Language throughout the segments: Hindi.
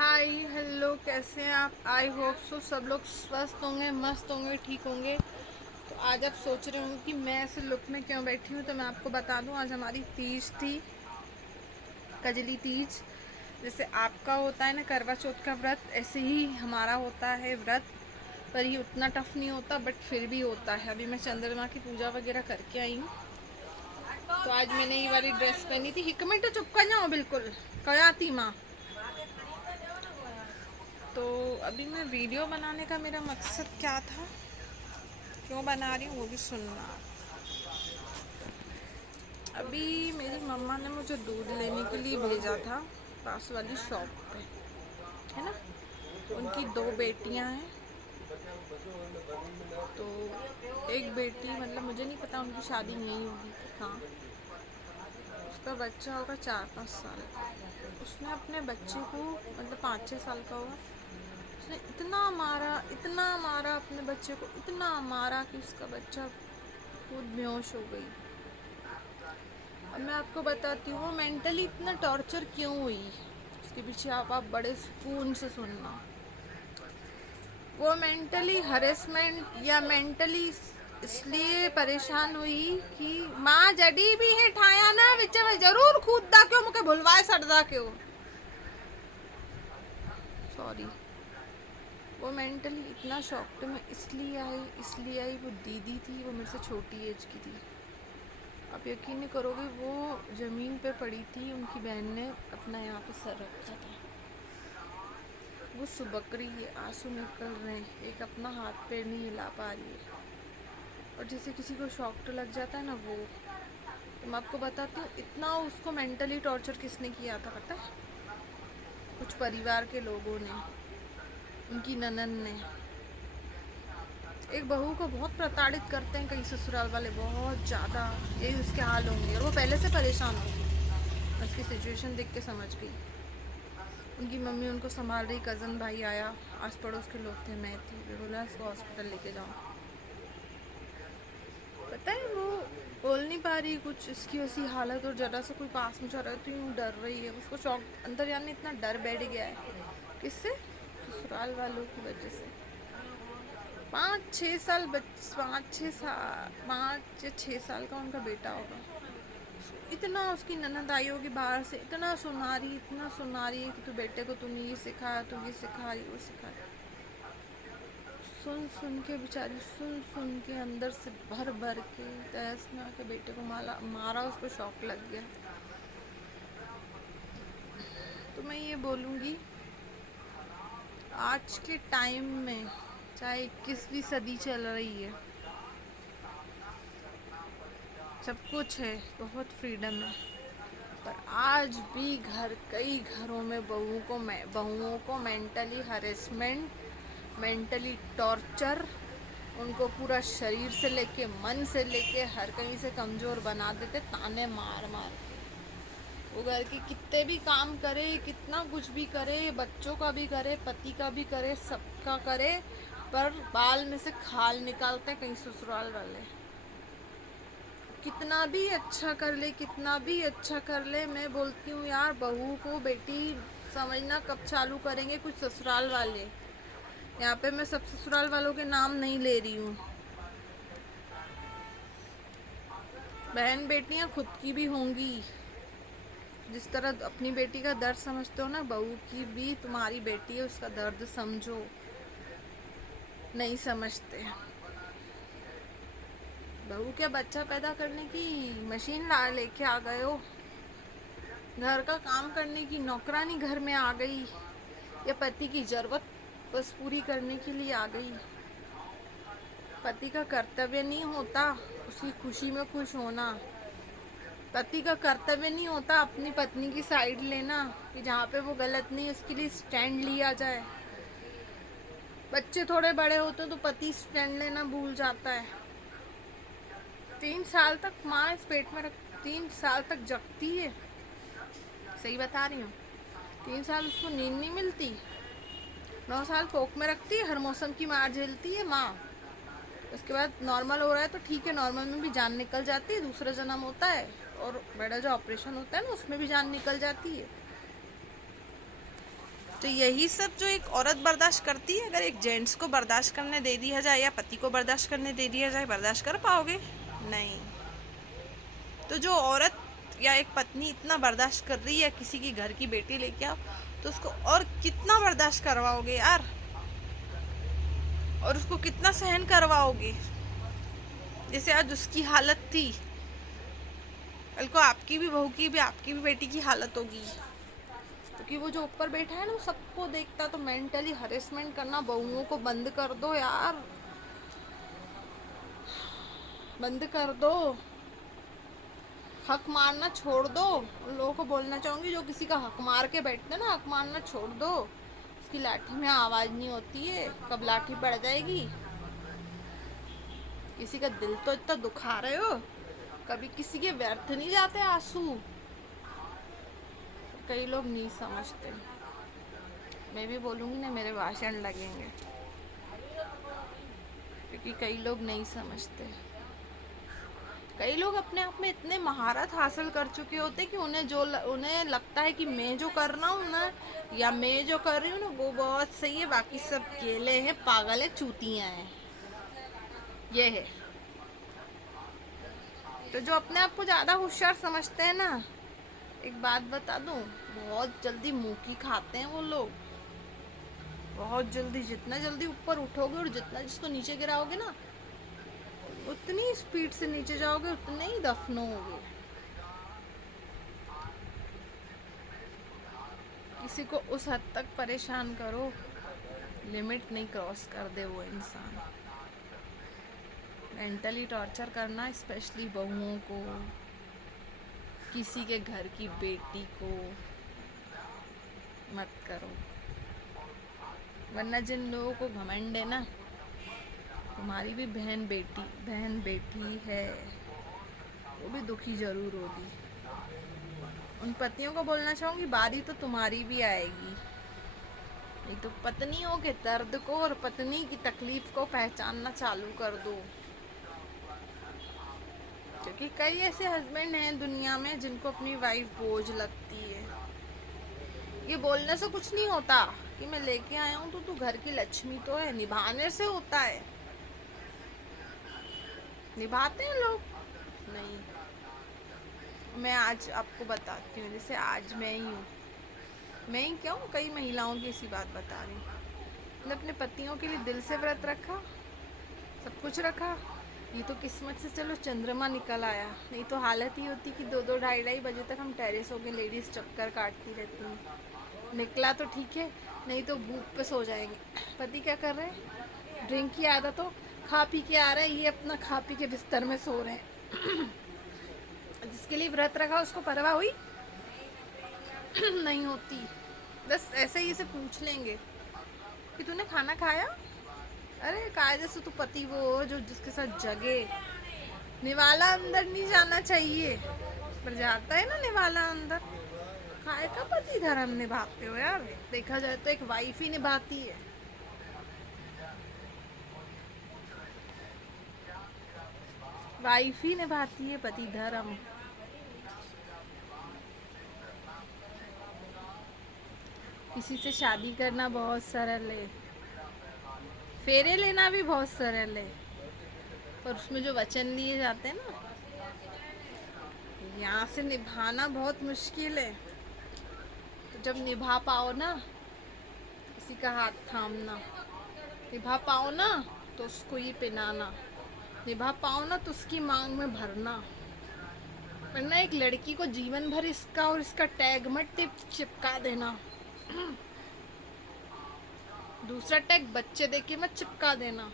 हाय हेलो, कैसे हैं आप? आई होप सो सब लोग स्वस्थ होंगे, मस्त होंगे, ठीक होंगे। तो आज आप सोच रहे होंगे कि मैं ऐसे लुक में क्यों बैठी हूँ, तो मैं आपको बता दूँ, आज हमारी तीज थी, कजली तीज। जैसे आपका होता है ना करवा चौथ का व्रत, ऐसे ही हमारा होता है व्रत। पर ये उतना टफ नहीं होता, बट फिर भी होता है। अभी मैं चंद्रमा की पूजा वगैरह करके आई हूँ। तो आज मैंने ये वाली ड्रेस पहनी थी। 1 मिनट चुप कर जाओ, बिल्कुल कया थी माँ। तो अभी मैं वीडियो बनाने का मेरा मकसद क्या था, क्यों बना रही हूँ, वो भी सुनना। अभी मेरी मम्मा ने मुझे दूध लेने के लिए भेजा था पास वाली शॉप पे, है ना। उनकी 2 बेटियां हैं। तो एक बेटी, मतलब मुझे नहीं पता उनकी शादी यहीं होगी कि कहाँ। उसका बच्चा होगा 4-5 साल का। उसने अपने बच्चे को, मतलब 5-6 साल का होगा, उसने इतना मारा अपने बच्चे को, इतना मारा कि उसका बच्चा खुद बेहोश हो गई। अब मैं आपको बताती हूँ वो मेंटली इतना टॉर्चर क्यों हुई। उसके पीछे आप बड़े सुकून से सुनना। वो मेंटली हरेसमेंट या मेंटली इसलिए परेशान हुई कि माँ जड़ी भी है ठाया ना विच में जरूर कूददा क्यों, मुझे भुलवाए सड़दा क्यों। सॉरी। वो मेंटली इतना शॉक्ड में इसलिए आई वो दीदी थी, वो मेरे से छोटी एज की थी। आप यकीन नहीं करोगे, वो ज़मीन पे पड़ी थी, उनकी बहन ने अपना यहाँ पे सर रखा था। वो सुबक रही है, आंसू निकल रहे हैं, एक अपना हाथ पैर नहीं हिला पा रही है। और जैसे किसी को शॉक तो लग जाता है ना, वो। तो मैं आपको बताती हूँ, इतना उसको मेंटली टॉर्चर किसने किया था पता है? कुछ परिवार के लोगों ने, उनकी ननन ने। एक बहू को बहुत प्रताड़ित करते हैं कई ससुराल वाले, बहुत ज़्यादा। यही उसके हाल होंगे, और वो पहले से परेशान होगी। उसकी सिचुएशन देख के समझ गई। उनकी मम्मी उनको संभाल रही, कज़न भाई आया, आस पड़ोस के लोग थे, मैं थी, वे बोला इसको हॉस्पिटल लेके जाओ। पता है वो बोल नहीं पा रही कुछ, इसकी ऐसी हालत, और ज़रा सा कोई पास में जा रहा है तो यूँ डर रही है। उसको शौक अंदर यानी इतना डर बैठ गया है। किससे? ससुराल वालों की वजह से। 5-6 साल 5 या 6 साल का उनका बेटा होगा। इतना उसकी ननद आई होगी बाहर से, इतना सुना रही है कि तू बेटे को तूने ये सिखाया, तू ये सिखा रही, वो सिखा रही। सुन सुन के बेचारी, सुन के अंदर से भर भर के तहस में आके बेटे को मारा। उसको शौक लग गया। तो मैं ये बोलूँगी, आज के टाइम में चाहे 21वीं सदी चल रही है, सब कुछ है, बहुत फ्रीडम है, पर आज भी कई घरों में बहुओं को मेंटली हरेसमेंट, मेंटली टॉर्चर, उनको पूरा शरीर से लेके मन से लेके हर कहीं से कमज़ोर बना देते, ताने मार मार के। वो घर के कितने भी काम करे, कितना कुछ भी करे, बच्चों का भी करे, पति का भी करे, सबका करे, पर बाल में से खाल निकालते हैं कहीं ससुराल वाले। कितना भी अच्छा कर ले, कितना भी अच्छा कर ले, मैं बोलती हूँ यार, बहू को बेटी समझना कब चालू करेंगे कुछ ससुराल वाले। यहाँ पे मैं सब ससुराल वालों के नाम नहीं ले रही हूँ। बहन बेटियाँ खुद की भी होंगी। जिस तरह अपनी बेटी का दर्द समझते हो ना, बहू की भी तुम्हारी बेटी है, उसका दर्द समझो। नहीं समझते। बहू क्या बच्चा पैदा करने की मशीन ला लेके आ गए हो? घर का काम करने की नौकरानी घर में आ गई, या पति की ज़रूरत बस पूरी करने के लिए आ गई? पति का कर्तव्य नहीं होता उसकी खुशी में खुश होना। पति का कर्तव्य नहीं होता अपनी पत्नी की साइड लेना, कि जहाँ पे वो गलत नहीं उसके लिए स्टैंड लिया जाए। बच्चे थोड़े बड़े होते तो पति स्टैंड लेना भूल जाता है। 3 साल तक माँ इस पेट में 3 साल तक जगती है, सही बता रही हूँ। 3 साल उसको नींद नहीं मिलती। 9 साल कोख में रखती है, हर मौसम की मार झेलती है माँ। उसके बाद नॉर्मल हो रहा है तो ठीक है, नॉर्मल में भी जान निकल जाती है, दूसरा जन्म होता है, और बड़ा जो ऑपरेशन होता है ना, उसमें भी जान निकल जाती है। तो यही सब जो एक औरत बर्दाश्त करती है, अगर एक जेंट्स को बर्दाश्त करने दे दिया जाए या पति को बर्दाश्त करने दे दिया जाए, बर्दाश्त कर पाओगे? नहीं। तो जो औरत या एक पत्नी इतना बर्दाश्त कर रही है किसी की घर की बेटी लेके आओ, तो उसको और कितना बर्दाश्त करवाओगे यार, और उसको कितना सहन करवाओगे? जैसे आज उसकी हालत थी, कल को आपकी भी बहू की भी, आपकी भी बेटी की हालत होगी। क्योंकि वो जो ऊपर बैठा है ना, वो सबको देखता। तो मेंटली हरेसमेंट करना बहुओं को बंद कर दो यार, बंद कर दो। हक मारना छोड़ दो। उन लोगों को बोलना चाहूंगी जो किसी का हक मार के बैठते ना, हक मारना छोड़ दो। उसकी लाठी में आवाज नहीं होती है, कब लाठी पड़ जाएगी। किसी का दिल तो इतना दुखा रहे हो, कभी किसी के व्यर्थ नहीं जाते आंसू। कई लोग नहीं समझते। मैं भी बोलूंगी ना, मेरे भाषण लगेंगे, क्योंकि कई लोग नहीं समझते। कई लोग अपने आप में इतने महारत हासिल कर चुके होते कि उन्हें लगता है कि मैं जो कर रहा हूँ ना, या मैं जो कर रही हूँ ना, वो बहुत सही है, बाकी सब केले हैं, पागल है, चूतियाँ हैं। ये है। तो जो अपने आप को ज़्यादा होशियार समझते हैं ना, एक बात बता दूँ, बहुत जल्दी मुँह की खाते हैं वो लोग। बहुत जल्दी, जितना जल्दी ऊपर उठोगे और जितना जिसको नीचे गिराओगे ना, उतनी स्पीड से नीचे जाओगे, उतने ही दफन होगे। किसी को उस हद तक परेशान करो, लिमिट नहीं क्रॉस कर दे वो इंसान। मेंटली टॉर्चर करना, स्पेशली बहुओं को, किसी के घर की बेटी को मत करो। वरना जिन लोगों को घमंड है ना, तुम्हारी भी बहन बेटी है, वो भी दुखी जरूर होगी। उन पतियों को बोलना चाहूँगी, बारी तो तुम्हारी भी आएगी। नहीं तो पत्नियों के दर्द को और पत्नी की तकलीफ को पहचानना चालू कर दो। क्योंकि कई ऐसे हस्बैंड हैं दुनिया में जिनको अपनी वाइफ बोझ लगती है। ये बोलने से कुछ नहीं होता कि मैं लेके आया हूँ तो तू घर की लक्ष्मी तो है, निभाने से होता है। निभाते हैं लोग? नहीं। मैं आज आपको बताती हूँ, जैसे आज मैं ही हूँ, मैं ही क्यों, कई महिलाओं की ऐसी बात बता रही हूँ। मैंने अपने पतियों के लिए दिल से व्रत रखा, सब कुछ रखा। ये तो किस्मत से चलो चंद्रमा निकल आया, नहीं तो हालत ही होती कि 2-2 ढाई बजे तक हम टेरेसों के लेडीज़ चक्कर काटती रहती हैं। निकला तो ठीक है, नहीं तो भूख पे सो जाएंगे। पति क्या कर रहे हैं? ड्रिंक की आदत हो, खा पी के आ रहे हैं, ये अपना खा पी के बिस्तर में सो रहे हैं। जिसके लिए व्रत रखा उसको परवाह हुई? नहीं होती। बस ऐसे ही से पूछ लेंगे कि तूने खाना खाया? अरे कायदे से तो पति वो जो जिसके साथ जगे। निवाला अंदर नहीं जाना चाहिए, पर जाता है ना निवाला अंदर। काय का पति धर्म निभाते हो यार? देखा जाए तो एक वाइफ ही निभाती है। वाइफ ही निभाती है पति धर्म। किसी से शादी करना बहुत सरल है, फेरे लेना भी बहुत सरल है, पर उसमें जो वचन लिए जाते हैं ना, यहाँ से निभाना बहुत मुश्किल है। तो जब निभा पाओ ना, किसी का हाथ थामना, निभा पाओ ना तो उसको ये पहनाना, निभा पाओ ना तो उसकी मांग में भरना। वरना एक लड़की को जीवन भर इसका और इसका टैग मत चिपका देना। दूसरा टैग बच्चे देके मत चिपका देना।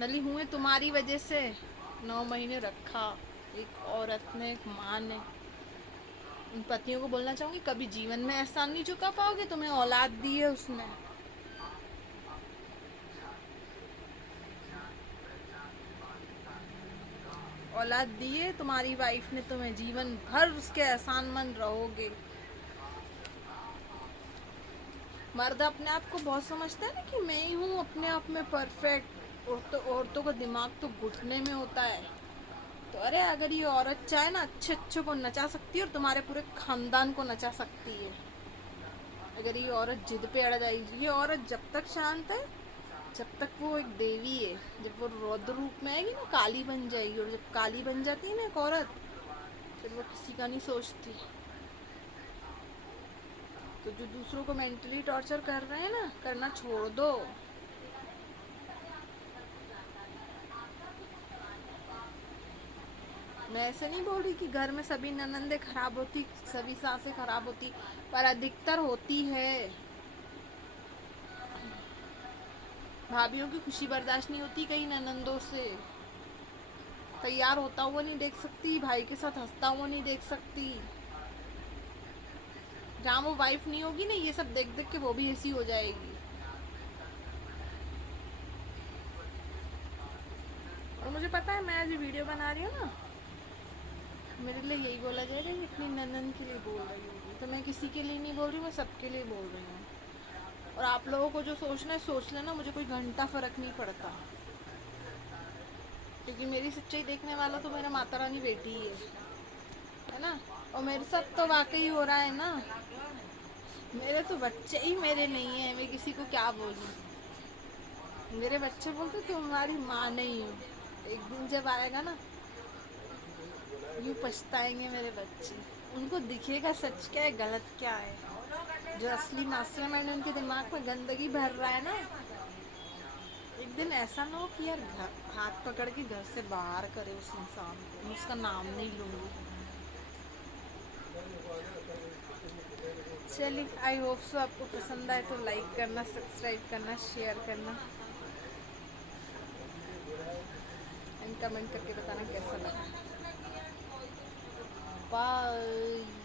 नली हुए तुम्हारी वजह से 9 महीने रखा एक औरत ने, एक माँ ने। उन पतियों को बोलना चाहूँगी, कभी जीवन में एहसान नहीं चुका पाओगे, तुम्हें औलाद दी है उसने। औलाद दी है तुम्हारी वाइफ ने तुम्हें, जीवन भर उसके एहसानमंद रहोगे। मर्द अपने आप को बहुत समझता है ना कि मैं ही हूँ अपने आप में परफेक्ट। औरतों का दिमाग तो घुटने में होता है। तो अरे अगर ये औरत चाहे ना, अच्छे अच्छे को नचा सकती है और तुम्हारे पूरे खानदान को नचा सकती है। अगर ये औरत जिद पे अड़ जाएगी, ये औरत जब तक शांत है, जब तक वो एक देवी है, जब वो रौद्र रूप में आएगी ना काली बन जाएगी, और जब काली बन जाती है ना एक औरत, फिर वो किसी का नहीं सोचती। तो जो दूसरों को मेंटली टॉर्चर कर रहे हैं ना, करना छोड़ दो। मैं ऐसे नहीं बोल रही कि घर में सभी ननंदे खराब होती, सभी सासें खराब होती, पर अधिकतर होती है। भाभीियों की खुशी बर्दाश्त नहीं होती कई ननंदों से। तैयार होता हुआ नहीं देख सकती, भाई के साथ हंसता हुआ नहीं देख सकती। जहाँ वो वाइफ नहीं होगी ना, ये सब देख देख के वो भी ऐसी हो जाएगी। और मुझे पता है, मैं आज वीडियो बना रही हूँ ना, मेरे लिए यही बोला जाएगा कि इतनी ननन के लिए बोल रही होगी, तो मैं किसी के लिए नहीं बोल रही हूँ, मैं सबके लिए बोल रही हूँ। और आप लोगों को जो सोचना है सोच लेना, मुझे कोई घंटा फर्क नहीं पड़ता, क्योंकि मेरी सच्चाई देखने वाला तो मेरा माता रानी बेटी ही है ना। और मेरे साथ तो वाकई हो रहा है ना, मेरे तो बच्चे ही मेरे नहीं है, मैं किसी को क्या बोलूँ। मेरे बच्चे बोलते तुम्हारी माँ नहीं हूँ, एक दिन जब आएगा ना, यूँ पछताएंगे मेरे बच्चे। उनको दिखेगा सच क्या है गलत क्या है। जो असली मास्टरमाइंड उनके दिमाग में गंदगी भर रहा है ना, एक दिन ऐसा ना हो कि यार हाथ पकड़ के घर से बाहर करे उस इंसान को, मैं उसका नाम नहीं लूँगी। चलिए, आई होप सो आपको पसंद आए तो लाइक करना, सब्सक्राइब करना, शेयर करना, एंड कमेंट करके बताना कैसा लगा। बाय।